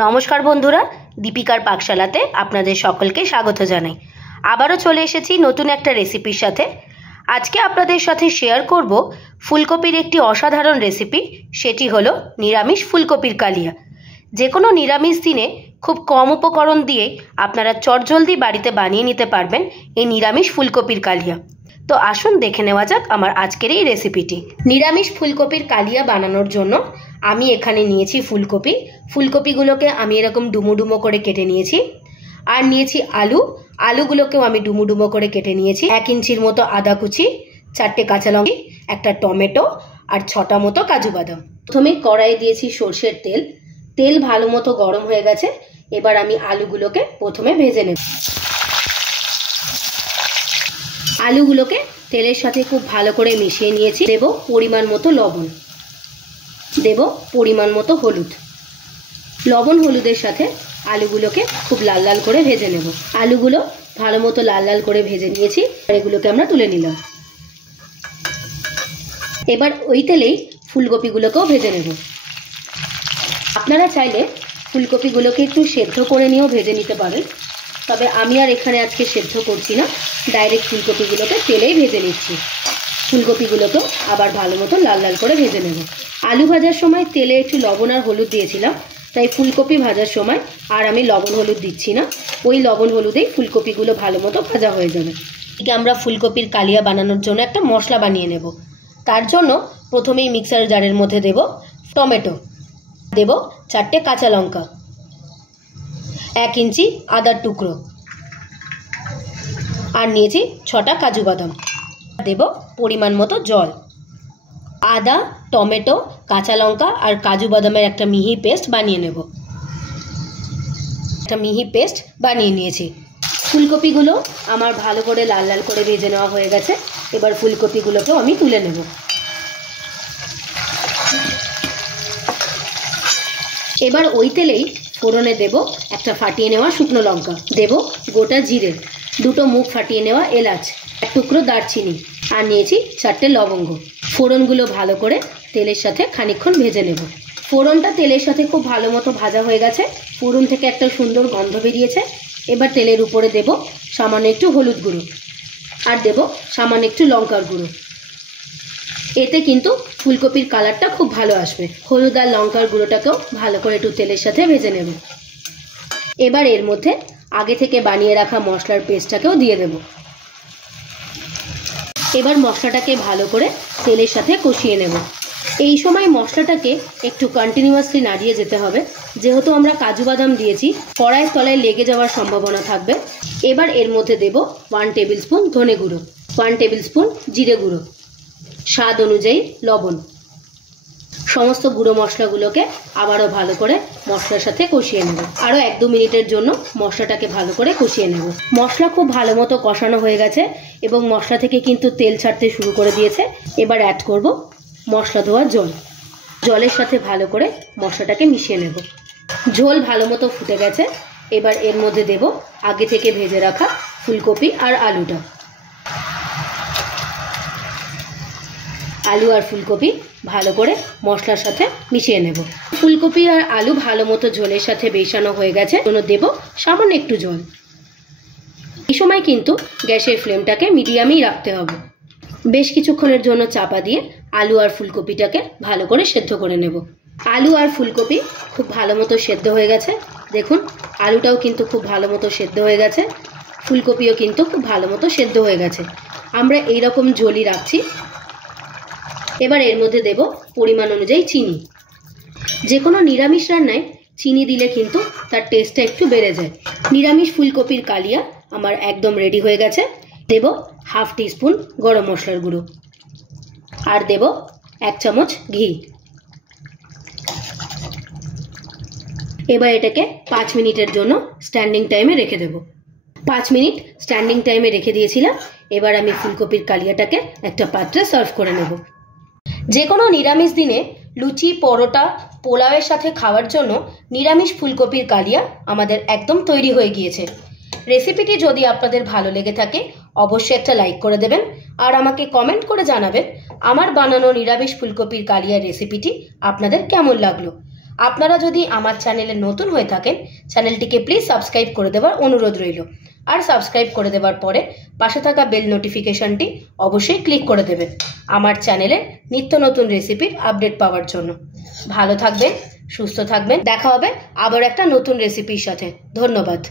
নমস্কার বন্ধুরা, দীপিকার পাকশালাতে আপনাদের সকলকে স্বাগত জানাই। আবারও চলে এসেছি নতুন একটা রেসিপির সাথে। আজকে আপনাদের সাথে শেয়ার করব ফুলকপির একটি অসাধারণ রেসিপি, সেটি হলো নিরামিষ ফুলকপির কালিয়া। যে কোনো নিরামিষ দিনে খুব কম উপকরণ দিয়ে আপনারা চটজলদি বাড়িতে বানিয়ে নিতে পারবেন এই নিরামিষ ফুলকপির কালিয়া। তো আসুন দেখে নেওয়া যাক আমার আজকের এই রেসিপিটি। নিরামিষ ফুলকপির কালিয়া বানানোর জন্য আমি এখানে নিয়েছি ফুলকপিগুলোকে আমি এরকম ডুমো ডুমো করে কেটে নিয়েছি। আর নিয়েছি আলুগুলোকেও আমি ডুমো ডুমো করে কেটে নিয়েছি। 1 ইঞ্চির মতো আদা কুচি, 4টে কাঁচা লঙ্কা, একটা টমেটো আর 6টা মতো কাজু বাদাম। প্রথমে কড়াইয়ে দিয়েছি সর্ষের তেল ভালো মতো গরম হয়ে গেছে। এবার আমি আলুগুলোকে প্রথমে ভেজে নেব। আলুগুলোকে তেলের সাথে খুব ভালো করে মিশিয়ে নিয়েছি। দেব পরিমাণ মতো লবণ, দেব পরিমাণ মতো হলুদ। লবণ হলুদের সাথে আলুগুলোকে খুব লাল লাল করে ভেজে নেব। আলুগুলো ভালো মতো লাল লাল করে ভেজে নিয়েছি, আর এগুলোকে আমরা তুলে নিলাম। এবার ওই তেলেই ফুলকপিগুলোকেও ভেজে নেব। আপনারা চাইলে ফুলকপিগুলোকে একটু সেদ্ধ করে নিয়েও ভেজে নিতে পারেন, তবে আমি আর এখানে আজকে সেদ্ধ করছি না, ডাইরেক্ট ফুলকপিগুলোকে তেলেই ভেজে নিচ্ছি। ফুলকপিগুলোকেও আবার ভালো মতো লাল লাল করে ভেজে নেব। আলু ভাজার সময় তেলে একটু লবণ আর হলুদ দিয়েছিলাম, তাই ফুলকপি ভাজার সময় আর আমি লবণ হলুদ দিচ্ছি না। ওই লবণ হলুদেই ফুলকপিগুলো ভালো মতো ভাজা হয়ে যাবে। এদিকে আমরা ফুলকপির কালিয়া বানানোর জন্য একটা মশলা বানিয়ে নেব। তার জন্য প্রথমেই মিক্সার জারের মধ্যে দেব টমেটো, দেব 4টে কাঁচা লঙ্কা, 1 ইঞ্চি আদার টুকরো, আর নিয়েছি 6টা কাজু বাদাম। দেব পরিমাণ মতো জল। আদা, টমেটো, কাঁচা লঙ্কা আর কাজু বাদামের একটা মিহি পেস্ট বানিয়ে নেব। একটা মিহি পেস্ট বানিয়ে নিয়েছি। ফুলকপিগুলো আমার ভালো করে লাল লাল করে ভেজে নেওয়া হয়ে গেছে। এবার ফুলকপিগুলোকেও আমি তুলে নেব। এবার ওই তেলেই ফোড়নে দেব একটা ফাটিয়ে নেওয়া শুকনো লঙ্কা, দেব গোটা জিরে, 2টো মুখ ফাটিয়ে নেওয়া এলাচ, 1 টুকরো দারচিনি, আর নিয়েছি 4টে লবঙ্গ। ফোড়নগুলো ভালো করে তেলের সাথে খানিকক্ষণ ভেজে নেব। ফোড়নটা তেলের সাথে খুব ভালো মতো ভাজা হয়ে গেছে। ফোড়ন থেকে একটা সুন্দর গন্ধ বেরিয়েছে। এবার তেলের উপরে দেব সামান্য একটু হলুদ গুঁড়ো, আর দেব সামান্য একটু লঙ্কার গুঁড়ো। এতে কিন্তু ফুলকপির কালারটা খুব ভালো আসবে। হলুদ আর লঙ্কার গুঁড়োটাকেও ভালো করে একটু তেলের সাথে ভেজে নেব। এবার এর মধ্যে আগে থেকে বানিয়ে রাখা মশলার পেস্টটাকেও দিয়ে দেব। এবার মশলাটাকে ভালো করে তেলের সাথে কষিয়ে নেব। এই সময় মশলাটাকে একটু কন্টিনিউয়াসলি নাড়িয়ে যেতে হবে, যেহেতু আমরা কাজু বাদাম দিয়েছি, কড়াইয়ের তলায় লেগে যাওয়ার সম্ভাবনা থাকবে। এবার এর মধ্যে দেব 1 টেবিল স্পুন ধনে গুঁড়ো, 1 টেবিল স্পুন জিরে গুঁড়ো, স্বাদ অনুযায়ী লবণ। সমস্ত গুঁড়ো মশলাগুলোকে আবারও ভালো করে মশলার সাথে কষিয়ে নেব। আরও 1-2 মিনিটের জন্য মশলাটাকে ভালো করে কষিয়ে নেব। মশলা খুব ভালো মতো কষানো হয়ে গেছে এবং মশলা থেকে কিন্তু তেল ছাড়তে শুরু করে দিয়েছে। এবার অ্যাড করব মশলা ধোয়া জল। জলের সাথে ভালো করে মশলাটাকে মিশিয়ে নেব। ঝোল ভালো মতো ফুটে গেছে। এবার এর মধ্যে দেব আগে থেকে ভেজে রাখা ফুলকপি আর আলুটা। আলু আর ফুলকপি ভালো করে মশলার সাথে মিশিয়ে নেব। ফুলকপি আর আলু ভালো মতো ঝোলের সাথে মেশানো হয়ে গেছে। দেব সামান্য একটু জল। এই সময় কিন্তু গ্যাসের ফ্লেমটাকে মিডিয়ামেই রাখতে হবে। বেশ কিছুক্ষণের জন্য চাপা দিয়ে আলু আর ফুলকপিটাকে ভালো করে সেদ্ধ করে নেব। আলু আর ফুলকপি খুব ভালো মতো সেদ্ধ হয়ে গেছে। দেখুন, আলুটাও কিন্তু খুব ভালো মতো সেদ্ধ হয়ে গেছে, ফুলকপিও কিন্তু খুব ভালো মতো সেদ্ধ হয়ে গেছে। আমরা এইরকম ঝোলই রাখছি। এবার এর মধ্যে দেব পরিমাণ অনুযায়ী চিনি। যে কোনো নিরামিষ রান্নায় চিনি দিলে কিন্তু তার টেস্টটা একটু বেড়ে যায়। নিরামিষ ফুলকপির কালিয়া আমার একদম রেডি হয়ে গেছে। দেব 1/2 টিস্পুন গরম মশলার গুঁড়ো, আর দেব 1 চামচ ঘি। এবার এটাকে 5 মিনিটের জন্য স্ট্যান্ডিং টাইমে রেখে দেব। 5 মিনিট স্ট্যান্ডিং টাইমে রেখে দিয়েছিলাম। এবার আমি ফুলকপির কালিয়াটাকে একটা পাত্রে সার্ভ করে নেব। যে কোনো নিরামিষ দিনে লুচি, পরোটা, পোলাওয়ের সাথে খাওয়ার জন্য নিরামিষ ফুলকপির কালিয়া আমাদের একদম তৈরি হয়ে গিয়েছে। রেসিপিটি যদি আপনাদের ভালো লেগে থাকে অবশ্যই একটা লাইক করে দেবেন, আর আমাকে কমেন্ট করে জানাবেন আমার বানানো নিরামিষ ফুলকপির কালিয়ার রেসিপিটি আপনাদের কেমন লাগলো। আপনারা যদি আমার চ্যানেলে নতুন হয়ে থাকেন, চ্যানেলটিকে প্লিজ সাবস্ক্রাইব করে দেওয়ার অনুরোধ রইল। আর সাবস্ক্রাইব করে দেওয়ার পরে পাশে থাকা বেল নোটিফিকেশনটি অবশ্যই ক্লিক করে দেবেন আমার চ্যানেলের নিত্য নতুন রেসিপির আপডেট পাওয়ার জন্য। ভালো থাকবেন, সুস্থ থাকবেন। দেখা হবে আবার একটা নতুন রেসিপির সাথে। ধন্যবাদ।